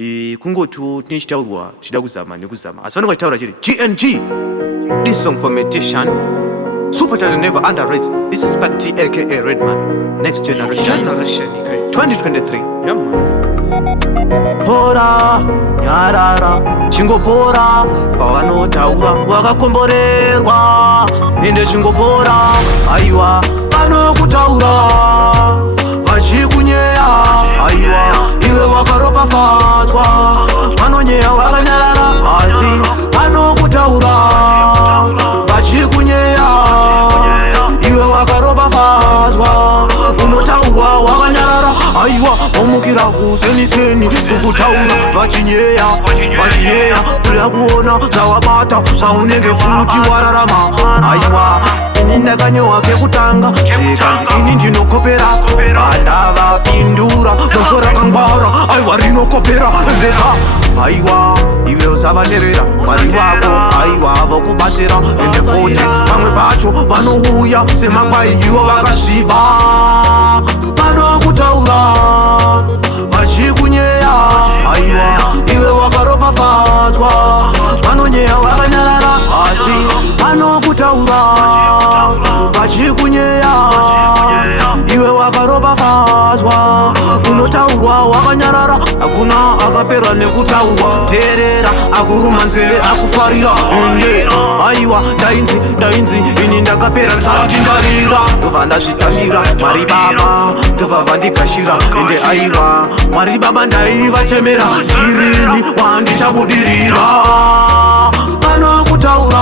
kungotu tinchitaurwa tida kuzama nekuzama asi vanenge vachitaura chiri GNG. This song for meditation. Super talent never underrated. This is Pat T aka Redman. Next generation 2023. Yeah man. Pora yarara chingopora pavanotaura vakakomborerwa ende chingopora aiwa vanokutaura vachikunyeya aiwa iwe wakaropafadzwa vanonyeya vakanyarara asi vanokutaura vachikunyeya iwe wakaropafadzwa unotaurwa wakanyarara aiwa omukira kuseniseni sukutaura vachinyeya kuda kuona zvawabata paunenge futi wararama aiwa ini ndakanyowa kekutanga sekanzi ini ndinokopera vandava pindura dosho rakangwara aiwa rinokopera ndeka aiwa iwe usavaterera mwari wako aiwa vokubatsira ende futi vamwe vacho vanouya semakwai ivo vakasviba vanokutaura vachikunyeya aiwa iwe wakaropafadzwa vanonyeya vakanyarara asi vanokutaura vachikunyeya iwe wakaropafadzwa unotaurwa wakanyarara hakuna akapera nekutaurwa teerera akuruma nzeve akufarira ende aiwa ndainzi ini ndakapera nsati ndarira ndobva ndazvitamira mwari baba ndobva vandikashira ende aiwa mwari baba ndaivachemera ndirini wandichabudirira vanokutaura